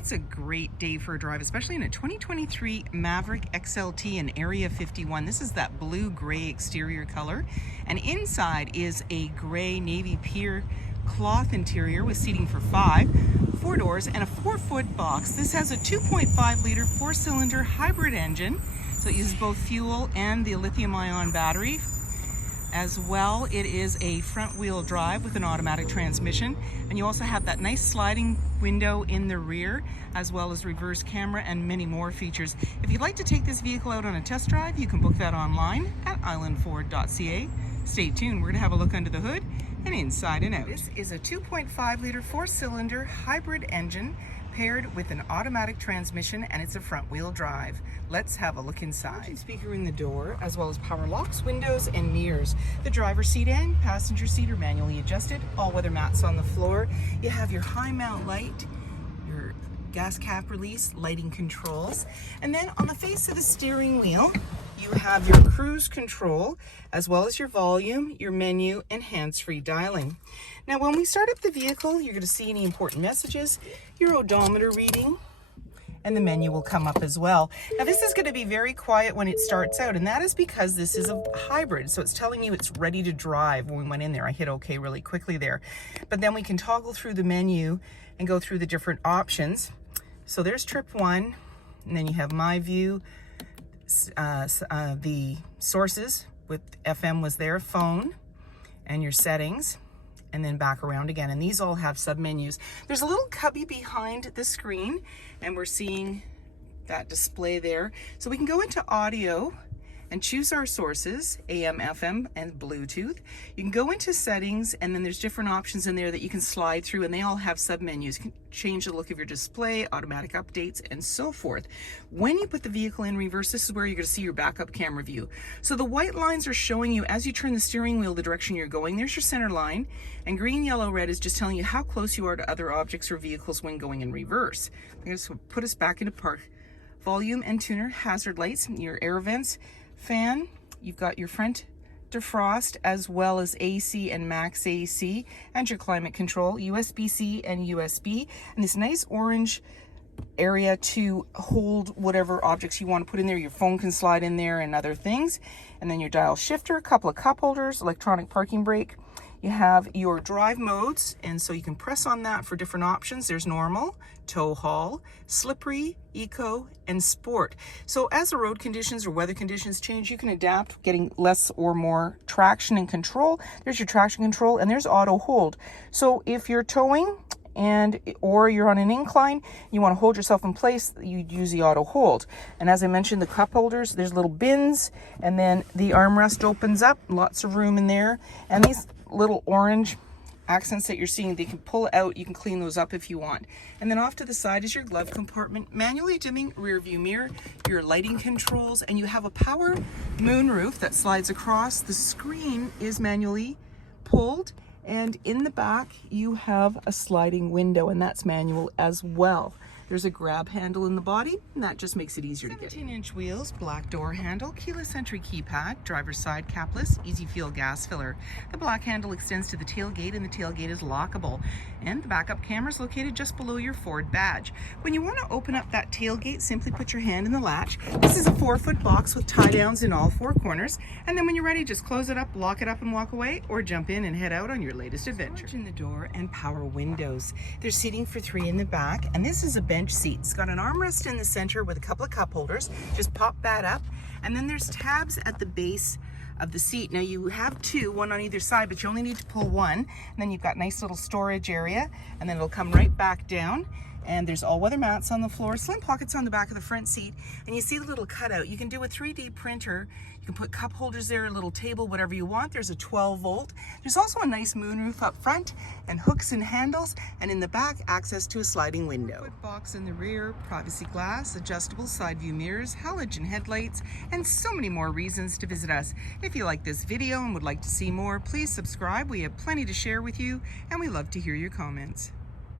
It's a great day for a drive, especially in a 2023 Maverick XLT in Area 51. This is that blue-gray exterior color, and inside is a gray navy pier cloth interior with seating for 4 doors, and a 4-foot box. This has a 2.5-liter 4-cylinder hybrid engine, so it uses both fuel and the lithium-ion battery. As well, it is a front-wheel drive with an automatic transmission, and you also have that nice sliding window in the rear, as well as reverse camera and many more features. If you'd like to take this vehicle out on a test drive, you can book that online at islandford.ca. Stay tuned, we're going to have a look under the hood and inside and out. This is a 2.5-liter 4-cylinder hybrid engine paired with an automatic transmission, and it's a front-wheel drive. Let's have a look inside. Speaker in the door, as well as power locks, windows, and mirrors. The driver's seat and passenger seat are manually adjusted. All-weather mats on the floor. You have your high mount light, your gas cap release, lighting controls, and then on the face of the steering wheel, you have your cruise control, as well as your volume, your menu, and hands-free dialing. Now, when we start up the vehicle, you're going to see any important messages, your odometer reading, and the menu will come up as well. Now, this is going to be very quiet when it starts out, and that is because this is a hybrid, so it's telling you it's ready to drive. When we went in there, I hit OK really quickly there. But then we can toggle through the menu and go through the different options. So there's trip 1, and then you have My View, the sources with FM was there, phone, and your settings, and then back around again. And these all have sub-menus. There's a little cubby behind the screen, and we're seeing that display there. So we can go into audio and choose our sources, AM, FM, and Bluetooth. You can go into settings, and then there's different options in there that you can slide through, and they all have sub-menus. You can change the look of your display, automatic updates, and so forth. When you put the vehicle in reverse, this is where you're going to see your backup camera view. So the white lines are showing you, as you turn the steering wheel the direction you're going, there's your center line, and green, yellow, red is just telling you how close you are to other objects or vehicles when going in reverse. I'm going to put us back into park. Volume and tuner, hazard lights, your air vents, fan, you've got your front defrost, as well as AC and max AC, and your climate control, USB-C and USB, and this nice orange area to hold whatever objects you want to put in there. Your phone can slide in there and other things. And then your dial shifter, a couple of cup holders, electronic parking brake. You have your drive modes, and so you can press on that for different options. There's normal, tow haul, slippery, eco, and sport. So as the road conditions or weather conditions change, you can adapt, getting less or more traction and control. There's your traction control, and there's auto hold. So if you're towing or you're on an incline, you want to hold yourself in place, you'd use the auto hold. And as I mentioned, the cup holders, there's little bins, and then the armrest opens up, lots of room in there, and these little orange accents that you're seeing, they can pull out, you can clean those up if you want. And then off to the side is your glove compartment, manually dimming rear view mirror, your lighting controls, and you have a power moonroof that slides across. The screen is manually pulled, and in the back you have a sliding window, and that's manual as well. There's a grab handle in the body, and that just makes it easier to get. 17-inch wheels, black door handle, keyless entry keypad, driver's side capless, easy fuel gas filler. The black handle extends to the tailgate, and the tailgate is lockable. And the backup camera is located just below your Ford badge. When you want to open up that tailgate, simply put your hand in the latch. This is a 4-foot box with tie downs in all 4 corners. And then when you're ready, just close it up, lock it up, and walk away, or jump in and head out on your latest adventure. Storage in the door and power windows. There's seating for 3 in the back, and this is a bench seat. It's got an armrest in the center with a couple of cup holders. Just pop that up, and then there's tabs at the base of the seat. Now you have 2, one on either side, but you only need to pull 1, and then you've got nice little storage area, and then it'll come right back down. And there's all-weather mats on the floor, slim pockets on the back of the front seat, and you see the little cutout. You can do a 3D printer. You can put cup holders there, a little table, whatever you want. There's a 12-volt. There's also a nice moonroof up front, and hooks and handles, and in the back, access to a sliding window. Foot box in the rear, privacy glass, adjustable side view mirrors, halogen headlights, and so many more reasons to visit us. If you like this video and would like to see more, please subscribe. We have plenty to share with you, and we love to hear your comments.